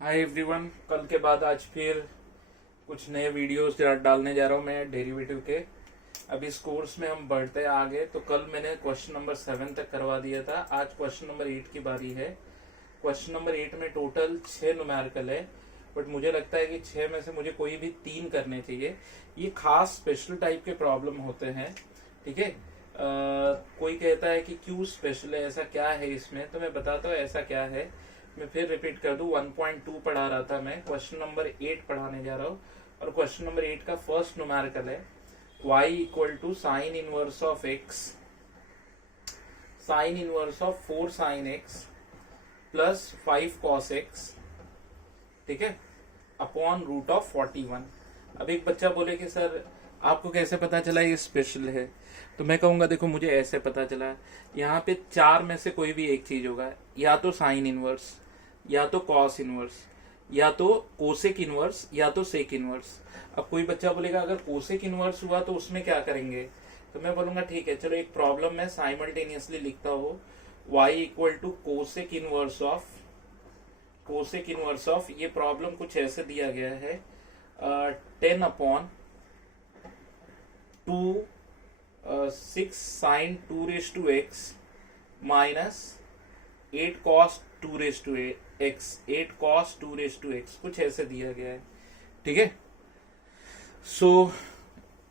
Hi everyone, कल के बाद आज फिर कुछ नए वीडियोस डालने जा रहा हूँ मैं डेरिवेटिव के। अब इस कोर्स में हम बढ़ते आगे। तो कल मैंने क्वेश्चन नंबर 7 तक करवा दिया था। आज क्वेश्चन नंबर 8 की बारी है। क्वेश्चन नंबर 8 में टोटल 6 न्यूमेरिकल है, बट मुझे लगता है कि 6 में से मुझे कोई भी 3 करने चाहिए। ये खास स्पेशल टाइप के प्रॉब्लम होते हैं, ठीक है। कोई कहता है कि क्यों स्पेशल है, ऐसा क्या है इसमें, तो मैं बताता हूँ ऐसा क्या है। मैं फिर रिपीट कर दूं, 1.2 पढ़ा रहा था मैं, क्वेश्चन नंबर 8 पढ़ाने जा रहा हूँ। और क्वेश्चन नंबर 8 का फर्स्ट न्यूमेरिकल है y equal to sine inverse of x, sine inverse of 4 sine x plus 5 cos x, ठीक है, अपॉन रूट ऑफ 41। अब एक बच्चा बोले कि सर आपको कैसे पता चला ये स्पेशल है, तो मैं कहूंगा देखो मुझे ऐसे पता चला। यहाँ पे 4 में से कोई भी एक चीज होगा, या तो साइन इनवर्स, या तो कॉस इनवर्स, या तो कोसेक इनवर्स, या तो सेक इनवर्स। अब कोई बच्चा बोलेगा अगर कोसेक इनवर्स हुआ तो उसमें क्या करेंगे, तो मैं बोलूंगा ठीक है, चलो एक प्रॉब्लम में साइमल्टेनियसली लिखता हूँ। y equal to cosec inverse of, cosec inverse of, ये प्रॉब्लम कुछ ऐसे दिया गया है, 10 upon 6 sine 2 raise to x minus 8 cos 2 raise to x, 8 cos 2 raise to x, कुछ ऐसे दिया गया है, ठीक है। सो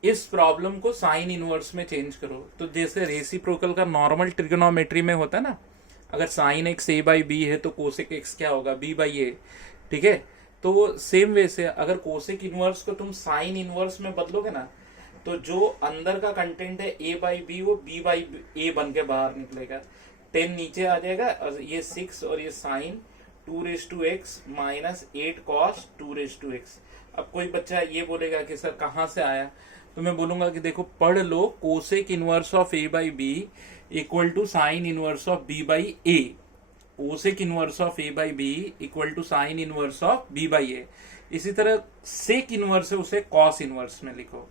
इस प्रॉब्लम को साइन इनवर्स में चेंज करो। तो जैसे रेसिप्रोकल का नॉर्मल ट्रिगोनोमेट्री में होता है ना, अगर sine x a by b है तो कोसेक एक्स क्या होगा, बी बाई ए, ठीक है। तो सेम वे से अगर कोसेक इनवर्स को तुम साइन इनवर्स में बदलोगे ना, तो जो अंदर का कंटेंट है ए बाई बी वो बी बाई ए बन के बाहर निकलेगा। 10 नीचे आ जाएगा और ये 6 और ये sine 2 raise to x minus 8 cos 2 raise to x. अब कोई बच्चा ये बोलेगा कि सर कहां से आया, तो मैं बोलूंगा कि देखो पढ़ लो, cosec inverse of a by b equal to sine inverse of b by a. Cosec inverse of a by b equal to sine inverse of b by a. इसी तरह सेक इनवर्स है, उसे कॉस इनवर्स में लिखो।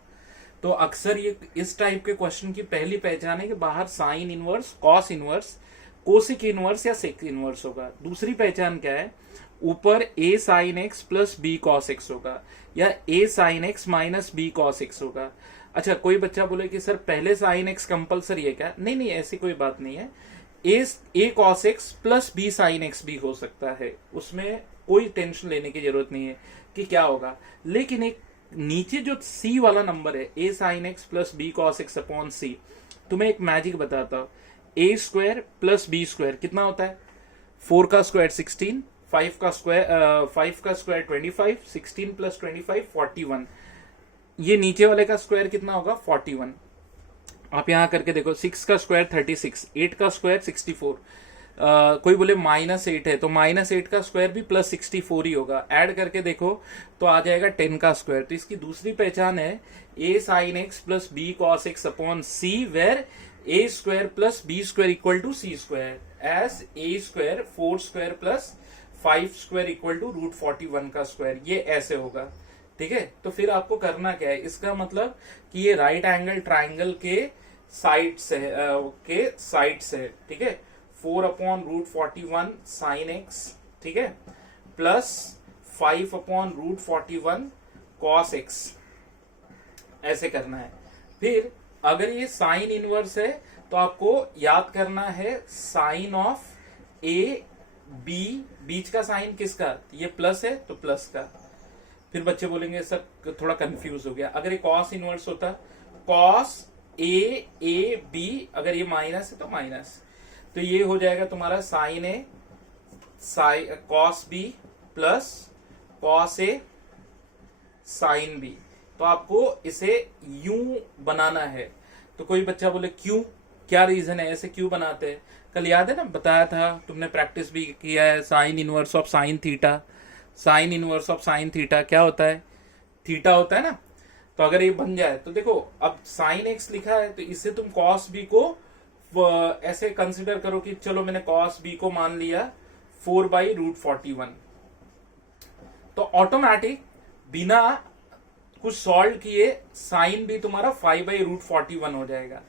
तो अक्सर ये इस टाइप के क्वेश्चन की पहली पहचान है कि बाहर sine inverse, cos inverse, cosec inverse या सेक इनवर्स होगा। दूसरी पहचान क्या है, ऊपर a sine x plus b cos x होगा, या a sine x minus b cos x होगा। अच्छा, कोई बच्चा बोले कि सर पहले साइन एक्स कंपलसरी है क्या, नहीं नहीं, ऐसी कोई बात नहीं है। A cos x plus b sine x भी हो सकता है, उसमें कोई टेंशन लेने की जरूरत नहीं है कि क्या होगा। लेकिन एक नीचे जो सी वाला नंबर है, a sine x plus b cos x upon c, तुम्हें एक मैजिक बताता हूं। A square plus b square कितना होता है, 4 का स्क्वायर 16, 5 का स्क्वायर 25, 16 प्लस 25 41। ये नीचे वाले का स्क्वायर कितना होगा, 41। आप यहां करके देखो, 6 का स्क्वायर 36, 8 का स्क्वायर 64। कोई बोले -8 है तो -8 का स्क्वायर भी प्लस 64 ही होगा। ऐड करके देखो तो आ जाएगा 10 का स्क्वायर। तो इसकी दूसरी पहचान है a sine x plus b cos x upon c, where a square plus b square equal to c square, as a square 4 square plus 5 square equal to root 41 का स्क्वायर। ये ऐसे होगा, ठीक है। तो फिर आपको करना क्या है, इसका मतलब कि ये राइट एंगल ट्राइंगल के साइड से है, ठीक है। 4 अपॉन रूट 41 साइन एक्स, ठीक है, plus 5 upon root 41 cos x, ऐसे करना है। फिर अगर ये साइन इनवर्स है तो आपको याद करना है साइन ऑफ ए बी, बीच का साइन किसका, ये प्लस है तो प्लस का। फिर बच्चे बोलेंगे सर थोड़ा कंफ्यूज हो गया, अगर ये कॉस इनवर्स होता, कॉस ए बी, अगर ये माइनस है तो माइनस, तो ये हो जाएगा तुम्हारा sign a cos b plus cos a sine b. तो आपको इसे यूं बनाना है। तो कोई बच्चा बोले क्यों, क्या रीजन है, ऐसे क्यों बनाते हैं। कल याद है ना, बताया था, तुमने प्रैक्टिस भी किया है, sign inverse of sine theta. Sign inverse of sine theta क्या होता है, थीटा होता है ना। तो अगर ये बन जाए तो देखो, अब साइन एक्स लिखा है तो इससे तुम कॉस बी को ऐसे कंसिडर करो कि चलो मैंने कॉस बी को मान लिया 4 बाई रूट 41। तो ऑटोमेटिक बिना कुछ सॉल्व किए साइन भी तुम्हारा 5 बाई रूट 41 हो जाएगा।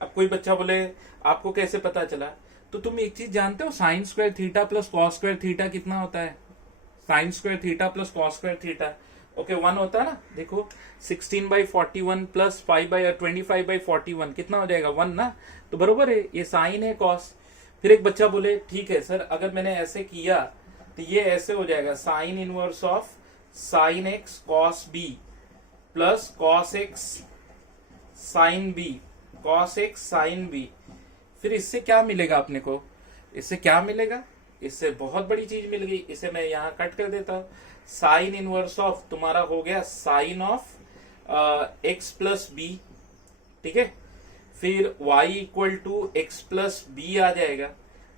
अब कोई बच्चा बोले आपको कैसे पता चला, तो तुम एक चीज जानते हो, sine square theta plus cos square theta कितना होता है, sine square theta plus cos square theta, okay 1 होता है ना। देखो 16/41 प्लस 25/41 कितना हो जाएगा 1 ना, तो बरोबर है, ये साइन है कॉस। फिर एक बच्चा बोले ठीक है सर अगर मैंने ऐसे किया तो ये ऐसे हो जाएगा sine inverse of sine x cos b plus cos x sine b, cos x sine b. फिर इससे क्या मिलेगा अपने को, इससे क्या मिलेगा, इससे बहुत बड़ी चीज मिल गई, इसे मैं यहां कट कर देता हूं। साइन इनवर्स ऑफ तुम्हारा हो गया sine of x plus b, ठीक है। फिर y equal to x plus b आ जाएगा।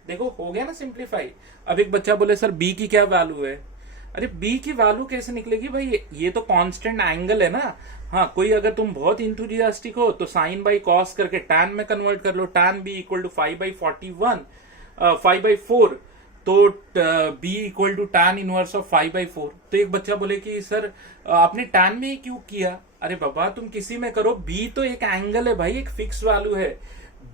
देखो हो गया ना सिंप्लीफाई। अब एक बच्चा बोले सर b की क्या वैल्यू है, अरे b की वैल्यू कैसे निकलेगी भाई, ये तो कांस्टेंट एंगल है ना। हाँ कोई अगर तुम बहुत इंथुजियास्टिक हो तो साइन बाई कॉस करके टैन में कन्वर्ट कर लो, टैन b इक्वल टू 5/41 5/4, तो b equal to tan inverse of 5/4। तो एक बच्चा बोले कि सर आपने टैन में ही क्यों किया, अरे बाबा तुम किसी में करो, b तो एक एंगल है भाई, एक फिक्स वैल्यू है।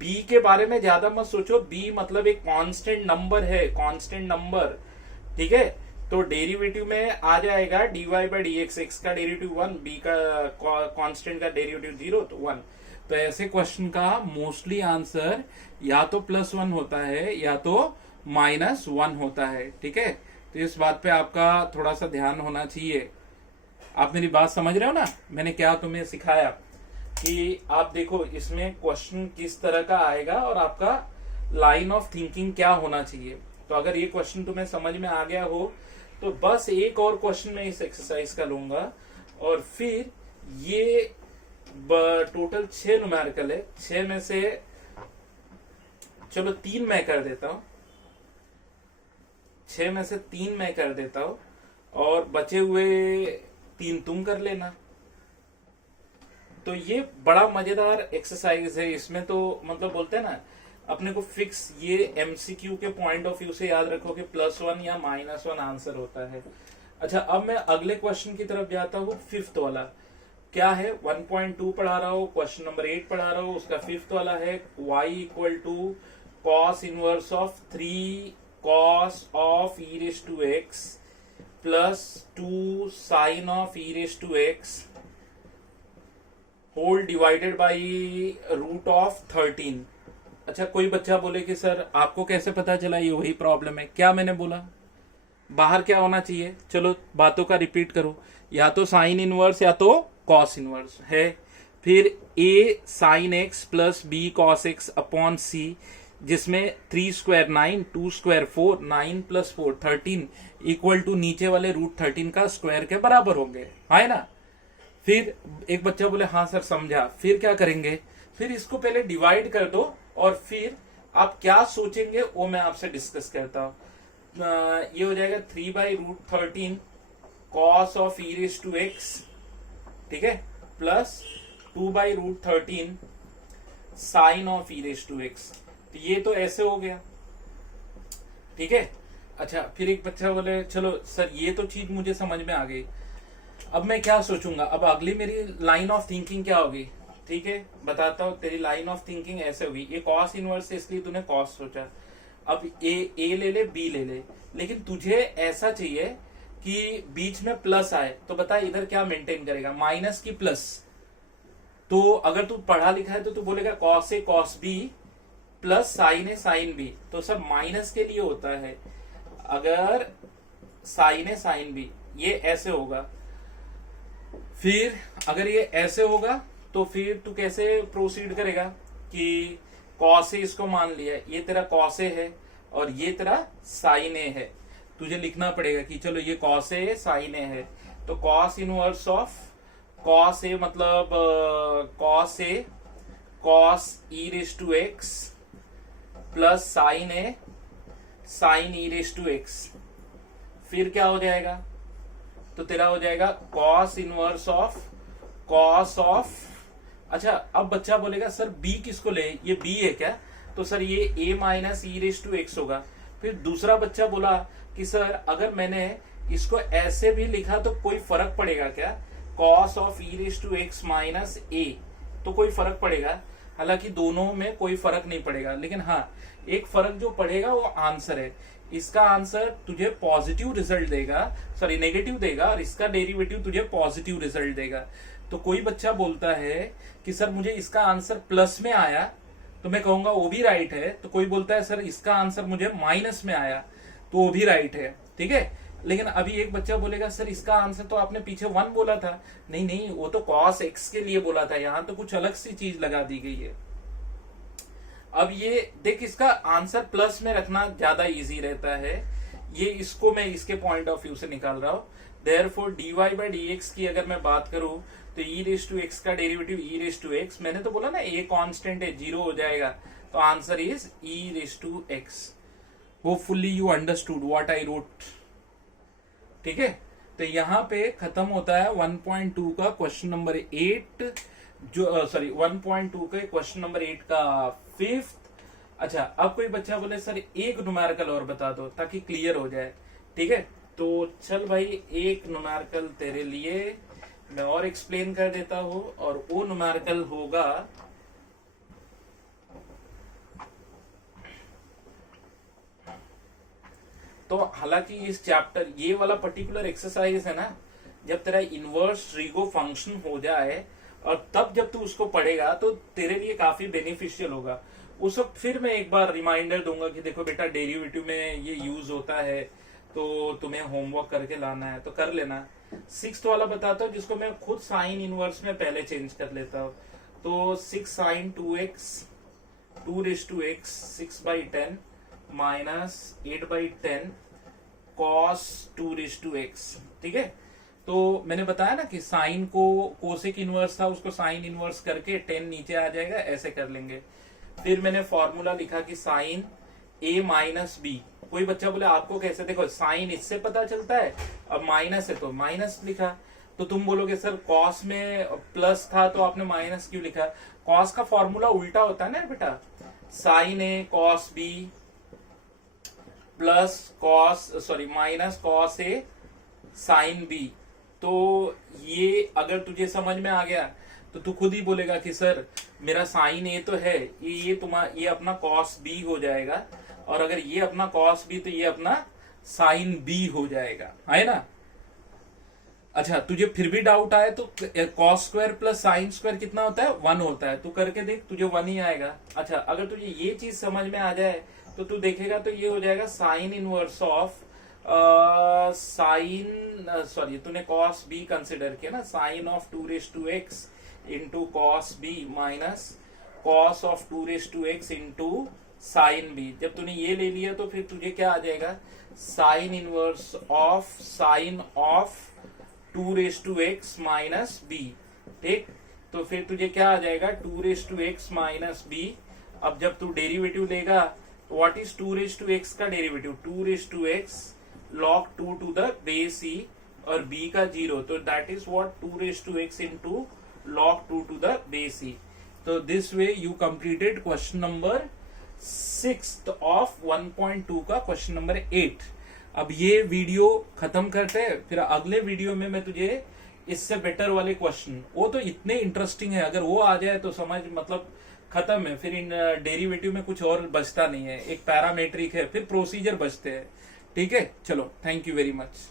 b के बारे में ज्यादा मत सोचो, b मतलब एक कांस्टेंट नंबर है, कांस्टेंट नंबर, ठीक है। तो डेरिवेटिव में आ जाएगा dy by D x, x का डेरिवेटिव 1, b का कांस्टेंट का डेरिवेटिव 0 तो 1। तो ऐसे क्वेश्चन का मोस्टली आंसर या तो +1 होता है या तो -1 होता है, ठीक है। तो इस बात पे आपका थोड़ा सा ध्यान होना चाहिए। आप मेरी बात समझ रहे हो ना, मैंने क्या तुम्हें सिखाया कि आप देखो इसमें क्वेश्चन किस तरह का आएगा और आपका लाइन ऑफ थिंकिंग क्या होना चाहिए। तो अगर ये क्वेश्चन तुम्हें समझ में आ गया हो तो बस एक और क्वेश्चन मैं इस एक्सरसाइज का लूंगा और फिर ये टोटल 6 न्यूमेरिकल है, 6 में से चलो 3 मैं कर देता हूं, 6 में से 3 मैं कर देता हूं और बचे हुए 3 तुम कर लेना। तो ये बड़ा मजेदार एक्सरसाइज है, इसमें तो मतलब बोलते हैं ना अपने को फिक्स, ये एमसीक्यू के पॉइंट ऑफ व्यू से याद रखो कि +1 या -1 आंसर होता है। अच्छा अब मैं अगले क्वेश्चन की तरफ जाता हूँ, 5th वाला क्या है, 1.2 पढ़ा रहा हूँ, क्वेश्चन नंबर 8 पढ़ा रहा हूँ, उसका 5th वाला है y equal to cos inverse of 3 cos of e raise to x plus 2 sine of e raise to x whole divided by root of 13। अच्छा कोई बच्चा बोले कि सर आपको कैसे पता चला, ये वही प्रॉब्लम है, क्या मैंने बोला बाहर क्या होना चाहिए, चलो बातों का रिपीट करो, या तो साइन इनवर्स या तो कॉस इनवर्स है। फिर a sine x plus b cos x upon c, जिसमें 3 स्क्वायर 9, 2 स्क्वायर 4, 9 + 4 13 इक्वल टू नीचे वाले √13 का स्क्वायर के बराबर होंगे, है ना। फिर एक बच्चा बोले हाँ सर समझा, फिर क्या करेंगे, फिर इसको पहले डिवाइड कर दो और फिर आप क्या सोचेंगे वो मैं आपसे डिस्कस करता हूं। ये हो जाएगा 3/√13 cos of e raise to x, ठीक है, प्लस 2/√13 sine of e raise to x. तो ये तो ऐसे हो गया, ठीक है। अच्छा फिर एक बच्चा बोले चलो सर ये तो चीज मुझे समझ में आ गई, अब मैं क्या सोचूंगा, अब अगली मेरी लाइन ऑफ थिंकिंग क्या होगी, ठीक है बताता हूं। तेरी लाइन ऑफ थिंकिंग ऐसे होगी, ये कॉस इनवर्स है इसलिए तूने कॉस सोचा, अब ए ले ले बी ले ले, लेकिन तुझे ऐसा चाहिए कि बीच में प्लस आए, तो बता इधर क्या मेंटेन करेगा, माइनस की प्लस। तो अगर तू पढ़ा लिखा है तो तू बोलेगा cos a cos b plus sine a sine b, तो सब माइनस के लिए होता है। अगर साइन ए साइन बी ये ऐसे होगा, फिर अगर ये ऐसे होगा तो फिर तू कैसे प्रोसीड करेगा कि कॉस ए इसको मान लिया, ये तेरा कॉस ए है और ये तेरा साइन ए है, तुझे लिखना पड़ेगा कि चलो ये कॉस ए साइन ए है, तो cos inverse of cos a मतलब cos a cos e raise to x plus sine a sine e raise to x, फिर क्या हो जाएगा, तो तेरा हो जाएगा cos inverse of cos of. अच्छा अब बच्चा बोलेगा सर b किसको ले, ये b है क्या, तो सर ये a minus e raise to x होगा। फिर दूसरा बच्चा बोला कि सर अगर मैंने इसको ऐसे भी लिखा तो कोई फर्क पड़ेगा क्या, cos of e raise to x minus a, तो कोई फर्क पड़ेगा, हालांकि दोनों में कोई फर्क नहीं पड़ेगा, लेकिन हाँ एक फर्क जो पड़ेगा वो आंसर है। इसका आंसर तुझे पॉजिटिव रिजल्ट देगा, सॉरी नेगेटिव देगा, और इसका डेरिवेटिव तुझे पॉजिटिव रिजल्ट देगा। तो कोई बच्चा बोलता है कि सर मुझे इसका आंसर प्लस में आया, तो मैं कहूंगा वो भी राइट है। तो कोई बोलता है सर इसका आंसर मुझे माइनस में आया, तो वो भी राइट है, ठीक है। लेकिन अभी एक बच्चा बोलेगा सर इसका आंसर तो आपने पीछे 1 बोला था। नहीं नहीं, वो तो cos x के लिए बोला था, यहां तो कुछ अलग सी चीज लगा दी गई है। अब ये देख, इसका आंसर प्लस में रखना ज्यादा इजी रहता है, ये इसको मैं इसके पॉइंट ऑफ व्यू से निकाल रहा हूं। देयरफॉर dy by dx की अगर मैं बात करूं तो e⁻x का डेरिवेटिव e⁻x, मैंने तो बोला ना a कांस्टेंट है, 0 हो जाएगा, तो answer is e⁻x। Hopefully you understood what I wrote, ठीक है। तो यहां पे खत्म होता है 1.2 का क्वेश्चन नंबर 8, जो सॉरी 1.2 के क्वेश्चन नंबर 8 का 5th। अच्छा, अब कोई बच्चा बोले सर एक न्यूमेरिकल और बता दो ताकि क्लियर हो जाए, ठीक है। तो चल भाई, एक न्यूमेरिकल तेरे लिए मैं और एक्सप्लेन कर देता हूं, और वो न्यूमेरिकल होगा तो हालांकि इस चैप्टर ये वाला पर्टिकुलर एक्सरसाइज है ना, जब तेरा इनवर्स ट्रीगो फंक्शन हो जाए और तब जब तू उसको पढ़ेगा तो तेरे लिए काफी बेनिफिशियल होगा। उस वक्त फिर मैं एक बार रिमाइंडर दूंगा कि देखो बेटा डेरिवेटिव में ये यूज होता है, तो तुम्हें होमवर्क करके लाना है तो कर लेना। 6th वाला बताता हूँ जिसको मैं खुद साइन इनवर्स में पहले चेंज कर लेता हूँ। तो 6 sin 2x 2⁻x 6/10 minus 8/10 cos 2⁻x, ठीक है। तो मैंने बताया ना कि साइन को कोसेक इनवर्स था, उसको साइन इनवर्स करके 10 नीचे आ जाएगा, ऐसे कर लेंगे। फिर मैंने फॉर्मूला लिखा कि साइन a माइनस बी। कोई बच्चा बोले आपको कैसे, देखो साइन इससे पता चलता है, अब माइनस है तो माइनस लिखा। तो तुम बोलोगे सर कॉस में प्लस था तो आपने माइनस क्यों लिखा। कॉस का फॉर्मूला उल्टा होता है ना बेटा, sine a cos b plus cos sorry minus cos a sine b. तो ये अगर तुझे समझ में आ गया तो तू खुद ही बोलेगा कि सर मेरा साइन ए तो है, ये अपना कॉस बी हो जाएगा, और अगर ये अपना कॉस बी तो ये अपना साइन बी हो जाएगा, है ना। अच्छा, तुझे फिर भी डाउट आए तो cos square plus sine square कितना होता है, 1 होता है। तू करके देख, तुझे 1 ही आएगा। अच्छा, अगर तुझे ये चीज समझ में आ जाए तो तू देखेगा तो ये हो जाएगा साइन इनवर्स ऑफ सॉरी तूने कॉस बी कंसिडर किया ना, sine of 2⁻x into cos b minus cos of 2⁻x into sine b. जब तूने ये ले लिया तो फिर तुझे क्या आ जाएगा, sine inverse of sine of 2⁻x minus b, ठीक। तो फिर तुझे क्या आ जाएगा 2⁻x माइनस बी। अब जब तू डेरिवेटिव लेगा तो व्हाट इज 2⁻x का derivative, 2⁻x log 2 to the base e, और b का 0, तो that is what 2⁻x into log 2 to the base e। तो this way you completed question number 6th of 1.2 का क्वेश्चन नंबर 8। अब ये video खत्म करते हैं, फिर अगले वीडियो में मैं तुझे इससे बेटर वाले क्वेश्चन, वो तो इतने इंटरेस्टिंग है, अगर वो आ जाए तो समझ मतलब खत्म है। फिर इन डेरिवेटिव में कुछ और बचता नहीं है, एक पैरामेट्रिक है, फिर प्रोसीजर बचते हैं, ठीक है। चलो, थैंक यू वेरी मच।